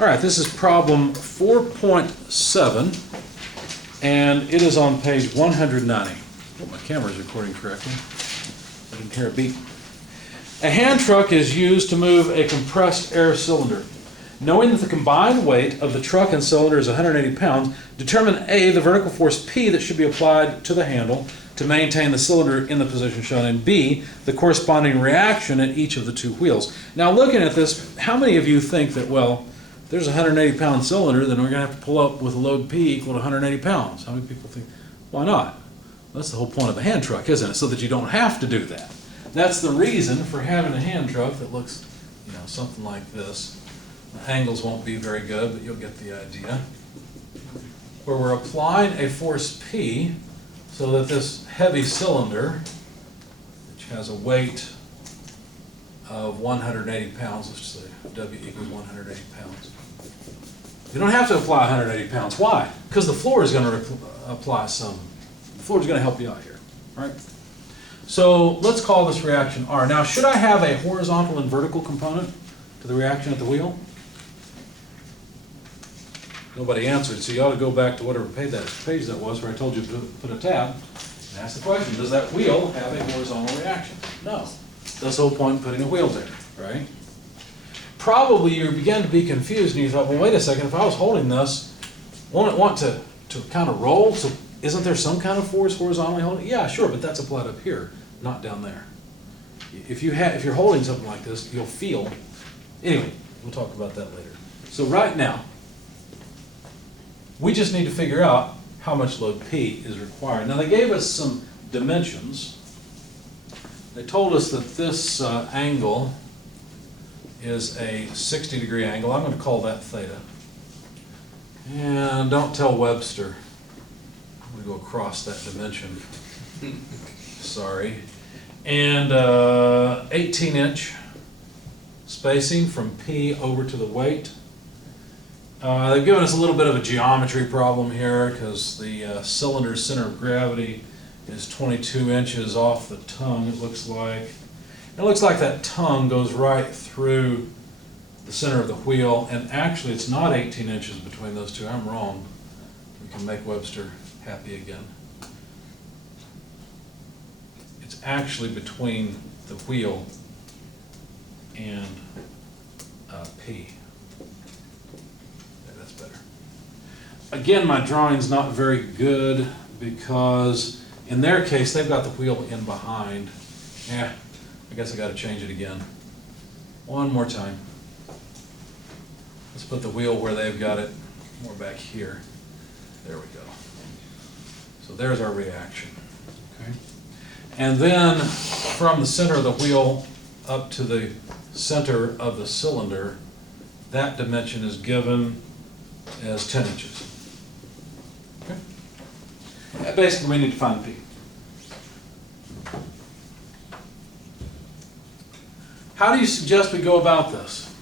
All right, this is problem 4.7, and it is on page 190. Oh, my camera is recording correctly. I didn't hear a beep. A hand truck is used to move a compressed air cylinder. Knowing that the combined weight of the truck and cylinder is 180 pounds, determine A, the vertical force P that should be applied to the handle to maintain the cylinder in the position shown, and B, the corresponding reaction at each of the two wheels. Now looking at this, how many of you think that, well, there's a 180 pound cylinder, then we're going to have to pull up with a load P equal to 180 pounds. How many people think, why not? That's the whole point of a hand truck, isn't it? So that you don't have to do that. That's the reason for having a hand truck that looks, something like this. The angles won't be very good, but you'll get the idea. Where we're applying a force P so that this heavy cylinder, which has a weight of 180 pounds, let's say W equals 180 pounds. You don't have to apply 180 pounds. Why? Because the floor is going to apply some. The floor is going to help you out here, right? So let's call this reaction R. Now, should I have a horizontal and vertical component to the reaction at the wheel? Nobody answered, so you ought to go back to whatever page that was where I told you to put a tab and ask the question, does that wheel have a horizontal reaction? No. That's the whole point in putting a wheel there, right? Probably you began to be confused and you thought, well, wait a second, if I was holding this, won't it want to kind of roll? So isn't there some kind of force horizontally holding? Yeah, sure, but that's applied up here, not down there. If you're holding something like this, you'll feel. Anyway, we'll talk about that later. So right now, we just need to figure out how much load P is required. Now they gave us some dimensions. They told us that this angle is a 60-degree angle. I'm going to call that theta. And don't tell Webster. I'm going to go across that dimension. Sorry. And 18-inch spacing from P over to the weight. They've given us a little bit of a geometry problem here because the cylinder's center of gravity is 22 inches off the tongue, it looks like. It looks like that tongue goes right through the center of the wheel, and actually it's not 18 inches between those two. I'm wrong. We can make Webster happy again. It's actually between the wheel and P. Again, my drawing's not very good because in their case, they've got the wheel in behind. Yeah, I guess I got to change it again. One more time. Let's put the wheel where they've got it more back here. There we go. So there's our reaction. Okay. And then from the center of the wheel up to the center of the cylinder, that dimension is given as 10 inches. Basically, we need to find P. How do you suggest we go about this?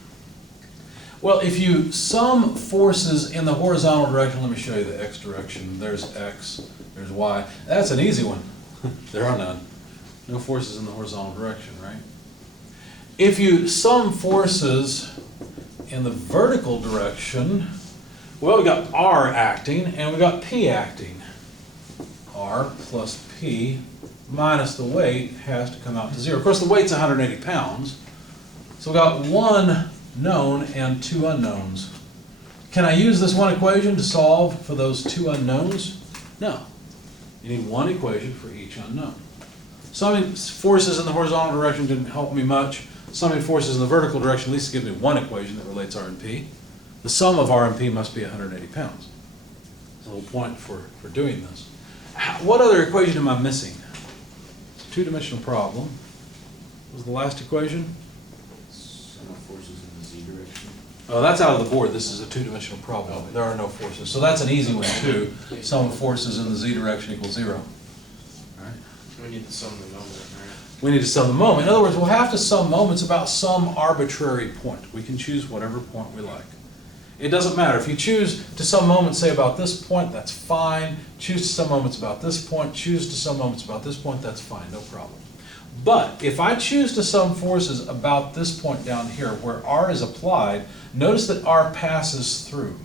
Well, if you sum forces in the horizontal direction, let me show you the x direction. There's x, there's y. That's an easy one. There are none. No forces in the horizontal direction, right? If you sum forces in the vertical direction, well, we got R acting and we got P acting. R plus P minus the weight has to come out to 0. Of course, the weight's 180 pounds. So we've got one known and two unknowns. Can I use this one equation to solve for those two unknowns? No. You need one equation for each unknown. Summing forces in the horizontal direction didn't help me much. Summing forces in the vertical direction at least gives me one equation that relates R and P. The sum of R and P must be 180 pounds. That's the whole point for doing this. What other equation am I missing? It's a two-dimensional problem. What was the last equation? Sum of forces in the z direction. Oh, that's out of the board. This is a two-dimensional problem. There are no forces. So that's an easy one, too. Sum of forces in the z direction equals 0. All right. We need to sum the moment, right? We need to sum the moment. In other words, we'll have to sum moments about some arbitrary point. We can choose whatever point we like. It doesn't matter. If you choose to sum moments, say about this point, that's fine. Choose to sum moments about this point, choose to sum moments about this point, that's fine, no problem. But if I choose to sum forces about this point down here, where R is applied, Notice that R passes through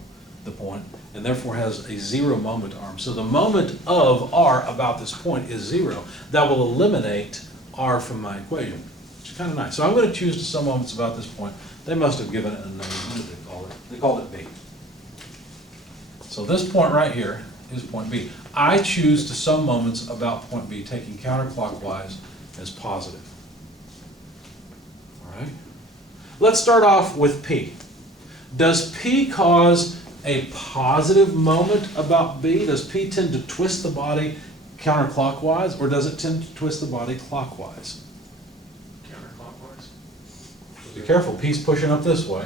the point and therefore has a 0 moment arm. So the moment of R about this point is 0. That will eliminate R from my equation, which is kind of nice. So I'm going to choose to some moments about this point. They must have given it a name. What did they call it? They called it B. So this point right here is point B. I choose to some moments about point B, taking counterclockwise as positive. All right? Let's start off with P. Does P cause a positive moment about B? Does P tend to twist the body counterclockwise, or does it tend to twist the body clockwise? Counterclockwise? Be careful, P's pushing up this way.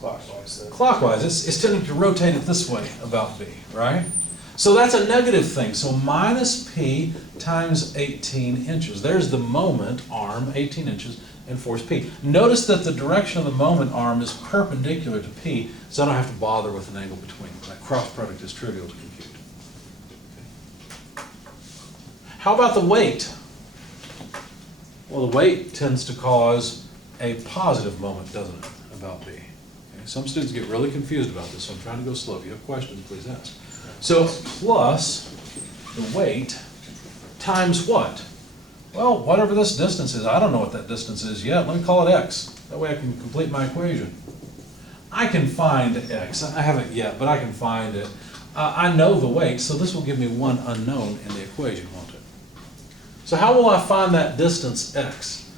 Clockwise. Clockwise, it's tending to rotate it this way about B, right? So that's a negative thing. So minus P times 18 inches. There's the moment arm, 18 inches, and force P. Notice that the direction of the moment arm is perpendicular to P, so I don't have to bother with an angle between them. That cross product is trivial to compute. Okay. How about the weight? Well, the weight tends to cause a positive moment, doesn't it, about B? Okay. Some students get really confused about this, so I'm trying to go slow. If you have questions, please ask. So plus the weight times what? Well, whatever this distance is. I don't know what that distance is yet. Let me call it x. That way I can complete my equation. I can find x. I haven't yet, but I can find it. I know the weight, so this will give me one unknown in the equation, won't it? So how will I find that distance x?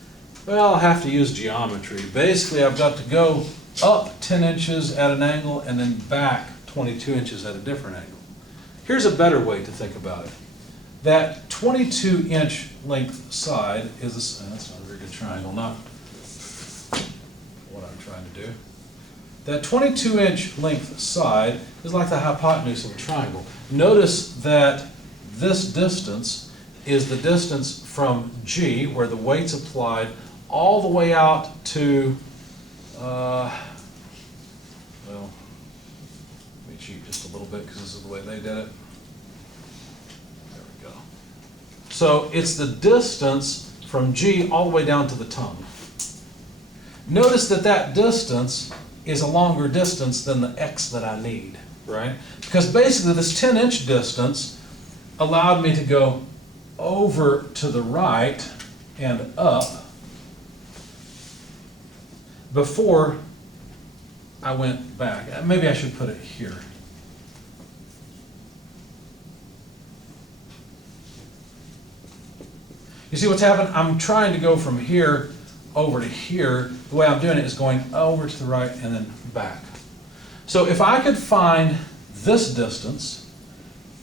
Well, I'll have to use geometry. Basically, I've got to go up 10 inches at an angle and then back 22 inches at a different angle. Here's a better way to think about it. That 22-inch length side is, that's not a very good triangle, not what I'm trying to do. That 22-inch length side is like the hypotenuse of a triangle. Notice that this distance is the distance from G, where the weight's applied, all the way out to, well, let me cheat just a little bit because this is the way they did it. There we go. So it's the distance from G all the way down to the tongue. Notice that that distance is a longer distance than the x that I need, right? Because basically this 10-inch distance allowed me to go over to the right and up before I went back. Maybe I should put it here. You see what's happened? I'm trying to go from here over to here. The way I'm doing it is going over to the right and then back. So if I could find this distance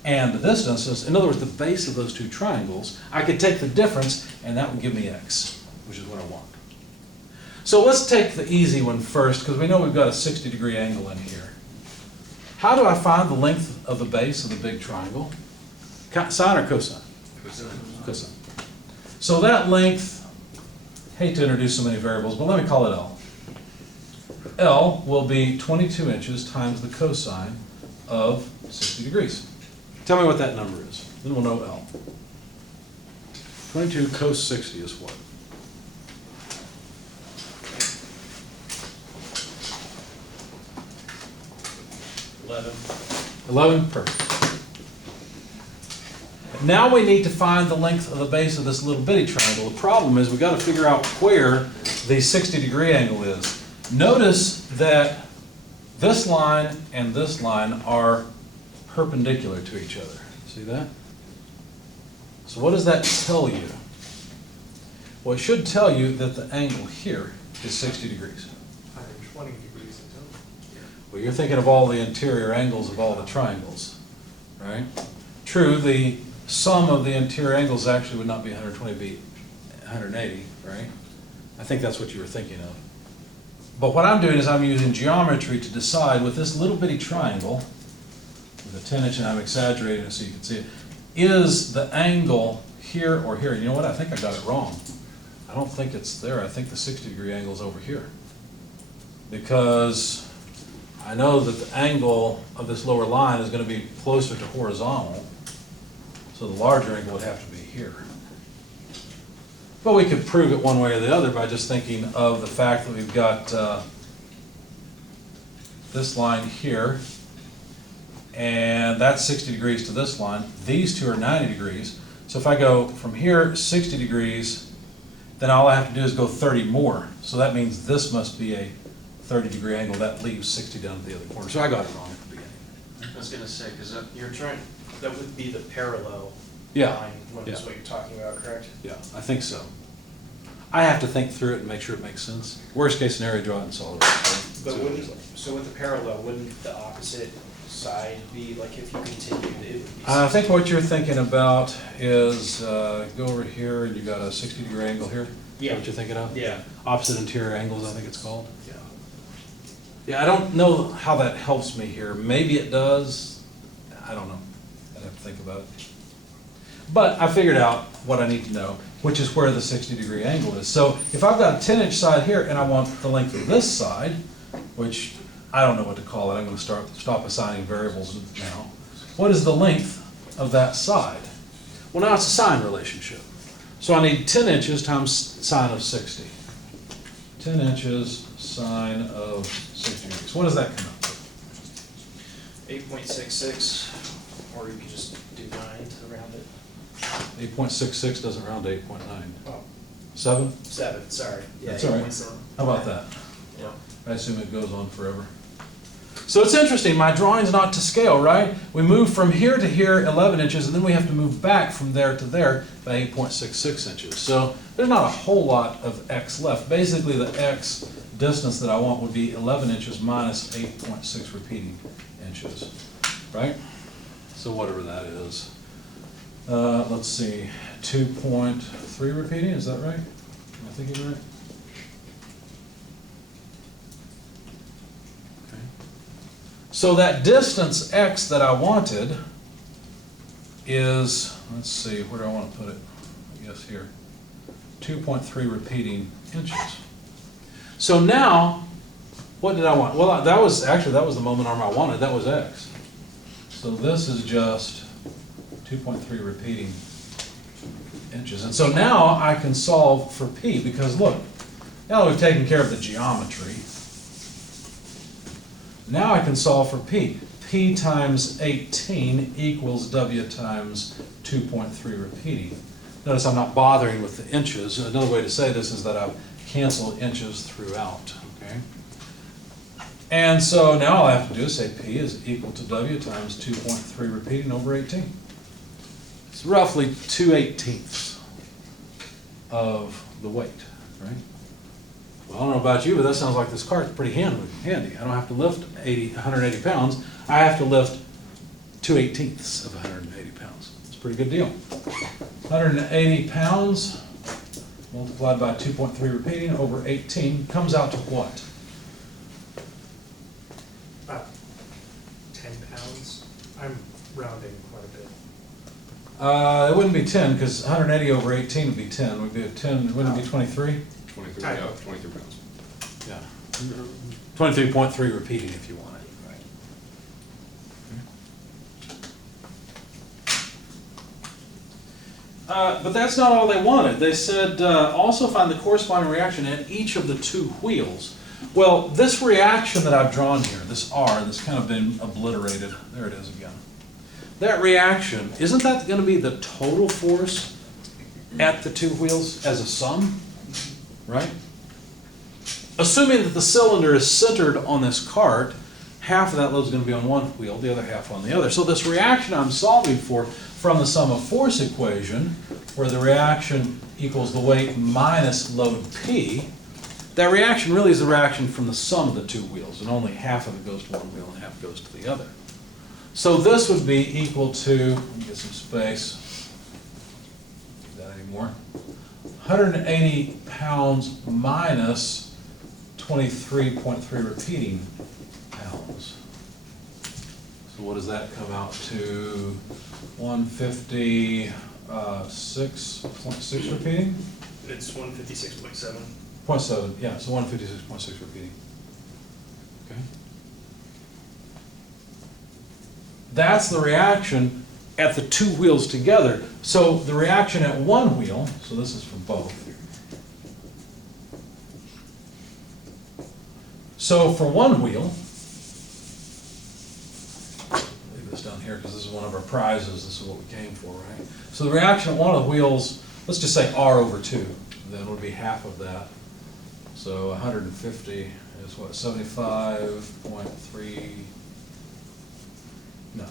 and this distance, in other words, the base of those two triangles, I could take the difference and that would give me x, which is what I want. So let's take the easy one first, because we know we've got a 60-degree angle in here. How do I find the length of the base of the big triangle? Sine or cosine? Cosine. So that length, hate to introduce so many variables, but let me call it L. L will be 22 inches times the cosine of 60 degrees. Tell me what that number is. Then we'll know L. 22 cos 60 is what? 11, perfect. Now we need to find the length of the base of this little bitty triangle. The problem is we've got to figure out where the 60-degree angle is. Notice that this line and this line are perpendicular to each other. See that? So what does that tell you? Well, it should tell you that the angle here is 60 degrees. 120 degrees in total. Well, you're thinking of all the interior angles of all the triangles, right? True, the sum of the interior angles actually would not be 120, it'd be 180, right? I think that's what you were thinking of. But what I'm doing is I'm using geometry to decide with this little bitty triangle, with a 10-inch, and I'm exaggerating it so you can see it, is the angle here or here? You know what? I think I got it wrong. I don't think it's there. I think the 60-degree angle is over here. Because I know that the angle of this lower line is going to be closer to horizontal, so the larger angle would have to be here. But we could prove it one way or the other by just thinking of the fact that we've got this line here, and that's 60 degrees to this line. These two are 90 degrees. So if I go from here 60 degrees, then all I have to do is go 30 more. So that means this must be a 30-degree angle. That leaves 60 down at the other corner. So I got it wrong at the beginning. I was gonna say, because you're trying, that would be the parallel Yeah. line, when is Yeah. what you're talking about, correct? Yeah, I think so. I have to think through it and make sure it makes sense. Worst case scenario, draw it and solve it. But wouldn't, so with the parallel, wouldn't the opposite side be, like, if you continued, it would be? I think what you're thinking about is, go over here and you got a 60-degree angle here. Is that Yeah. what you're thinking of? Yeah. Opposite interior angles, I think it's called. Yeah. Yeah, I don't know how that helps me here. Maybe it does. I don't know. I'd have to think about it. But I figured out what I need to know, which is where the 60-degree angle is. So if I've got a 10-inch side here and I want the length of this side, which I don't know what to call it, I'm going to stop assigning variables now. What is the length of that side? Well, now it's a sine relationship. So I need 10 inches times sine of 60. 10 inches sine of 60 degrees. What does that come up to? 8.66, or you could just do 9 to round it. 8.66 doesn't round to 8.9. Oh, 7? 7, sorry. Yeah, That's all right. 8.7. How about that? Yeah. I assume it goes on forever. So it's interesting, my drawing's not to scale, right? We move from here to here 11 inches, and then we have to move back from there to there by 8.66 inches. So there's not a whole lot of x left. Basically, the x distance that I want would be 11 inches minus 8.6 repeating inches, right? So whatever that is. Let's see, 2.3 repeating, is that right? Am I thinking right? Okay. So that distance x that I wanted is, let's see, where do I want to put it? I guess here. 2.3 repeating inches. So now, what did I want? Well, that was the moment arm I wanted. That was x. So this is just 2.3 repeating inches. And so now I can solve for p, because look, now that we've taken care of the geometry, now I can solve for p. P times 18 equals w times 2.3 repeating. Notice I'm not bothering with the inches. Another way to say this is that I've canceled inches throughout, okay? And so now all I have to do is say p is equal to w times 2.3 repeating over 18. It's roughly 2/18 of the weight, right? Well, I don't know about you, but that sounds like this cart's pretty handy. I don't have to lift 180 pounds. I have to lift 2/18 of 180 pounds. It's a pretty good deal. 180 pounds multiplied by 2.3 repeating over 18 comes out to what? About 10 pounds. I'm rounding quite a bit. It wouldn't be 10, because 180 over 18 would be 10. Would be 10, wouldn't it be 23? 23, Type. yeah, 23 pounds. Yeah. 23.3 repeating if you want it. But that's not all they wanted. They said also find the corresponding reaction at each of the two wheels. Well, this reaction that I've drawn here, this R, that's kind of been obliterated, there it is again. That reaction, isn't that going to be the total force at the two wheels as a sum? Right? Assuming that the cylinder is centered on this cart, half of that load is going to be on one wheel, the other half on the other. So this reaction I'm solving for from the sum of force equation, where the reaction equals the weight minus load P, that reaction really is the reaction from the sum of the two wheels, and only half of it goes to one wheel and half goes to the other. So this would be equal to, let me get some space, don't do that anymore, 180 pounds minus 23.3 repeating pounds. So what does that come out to? 156.6 repeating? It's 156.7. 0.7, yeah, so 156.6 repeating. Okay. That's the reaction at the two wheels together. So the reaction at one wheel, so this is for both. So for one wheel, here, because this is one of our prizes, this is what we came for, right? So the reaction at one of the wheels, let's just say R over 2, then would be half of that. So 150 is what, 75.3, no,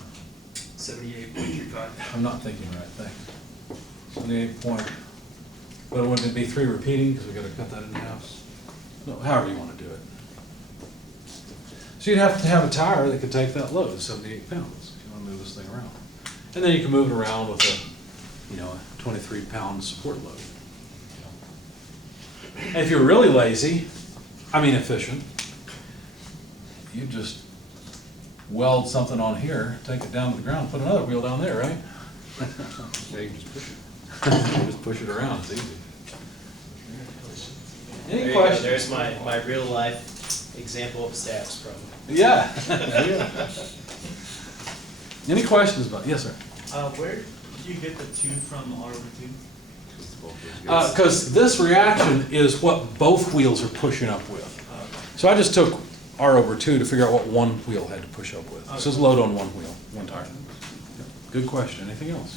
78.35. I'm not thinking the right thing. 78 point, but wouldn't it be 3 repeating, because we gotta cut that in half? No, however you wanna do it. So you'd have to have a tire that could take that load, 78 pounds, if you wanna move this thing around. And then you can move it around with a, you know, a 23-pound support load. And if you're really lazy, I mean efficient, you just weld something on here, take it down to the ground, put another wheel down there, right? Yeah, you just push it. You just push it around, it's easy. There Any you go. questions? There's my real life example of status problem. Yeah. Any questions about, yes, sir? Where did you get the 2 from R over 2? Because this reaction is what both wheels are pushing up with. So I just took R over 2 to figure out what one wheel had to push up with. So it's load on one wheel, one tire. Good question. Anything else?